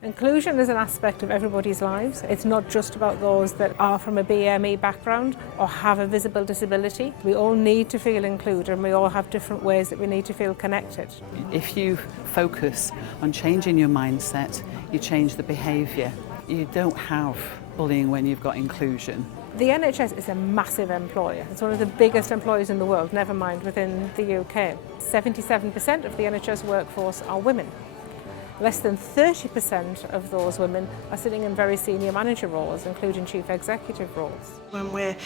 Inclusion is an aspect of everybody's lives. It's not just about those that are from a BME background or have a visible disability. We all need to feel included, and we all have different ways that we need to feel connected. If you focus on changing your mindset, you change the behaviour. You don't have bullying when you've got inclusion. The NHS is a massive employer. It's one of the biggest employers in the world, never mind within the UK. 77% of the NHS workforce are women. Less than 30% of those women are sitting in very senior manager roles, including chief executive roles. When we're,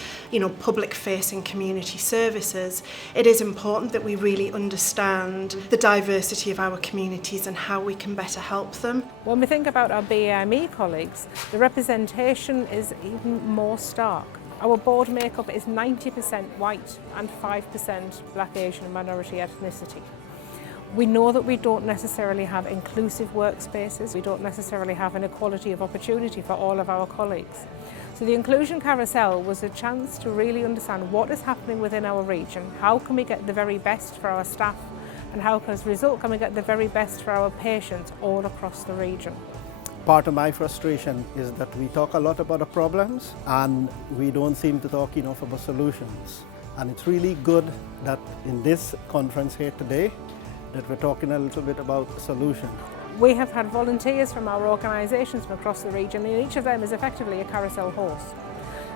public-facing community services, it is important that we really understand the diversity of our communities and how we can better help them. When we think about our BME colleagues, the representation is even more stark. Our board makeup is 90% white and 5% Black, Asian and minority ethnicity. We know that we don't necessarily have inclusive workspaces, we don't necessarily have an equality of opportunity for all of our colleagues. So the Inclusion Carousel was a chance to really understand what is happening within our region, how can we get the very best for our staff, and how as a result can we get the very best for our patients all across the region. Part of my frustration is that we talk a lot about the problems and we don't seem to talk enough about solutions. And it's really good that in this conference here today, that we're talking a little bit about solutions. We have had volunteers from our organisations from across the region, and each of them is effectively a carousel horse.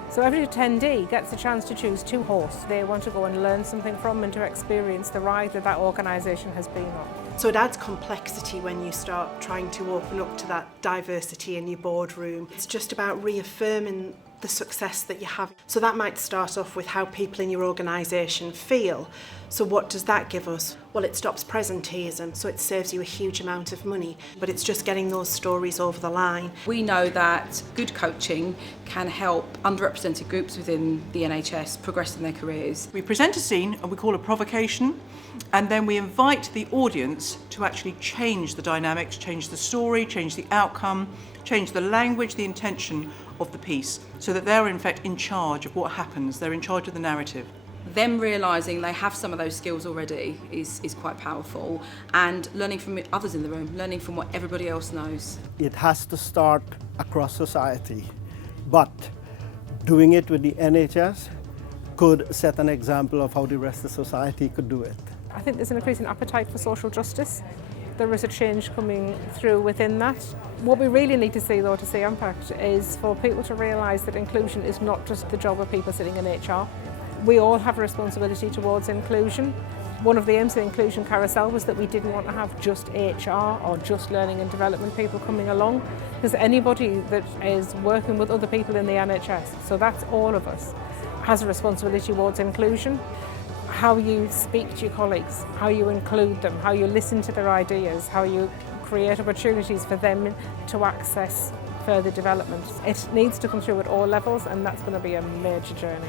So every attendee gets a chance to choose two horses they want to go and learn something from and to experience the ride that that organisation has been on. So it adds complexity when you start trying to open up to that diversity in your boardroom. It's just about reaffirming the success that you have. So that might start off with how people in your organisation feel. So what does that give us? Well, it stops presenteeism, so it saves you a huge amount of money, but it's just getting those stories over the line. We know that good coaching can help underrepresented groups within the NHS progress in their careers. We present a scene and we call a provocation, and then we invite the audience to actually change the dynamics, change the story, change the outcome, change the language, the intention of the piece, so that they're in fact in charge of what happens, they're in charge of the narrative. Them realising they have some of those skills already is quite powerful, and learning from others in the room, learning from what everybody else knows. It has to start across society, but doing it with the NHS could set an example of how the rest of society could do it. I think there's an increasing appetite for social justice. There is a change coming through within that. What we really need to see, though, to see impact is for people to realise that inclusion is not just the job of people sitting in HR. We all have a responsibility towards inclusion. One of the aims of the Inclusion Carousel was that we didn't want to have just HR or just learning and development people coming along, because anybody that is working with other people in the NHS, so that's all of us, has a responsibility towards inclusion. How you speak to your colleagues, how you include them, how you listen to their ideas, how you create opportunities for them to access further development. It needs to come through at all levels, and that's going to be a major journey.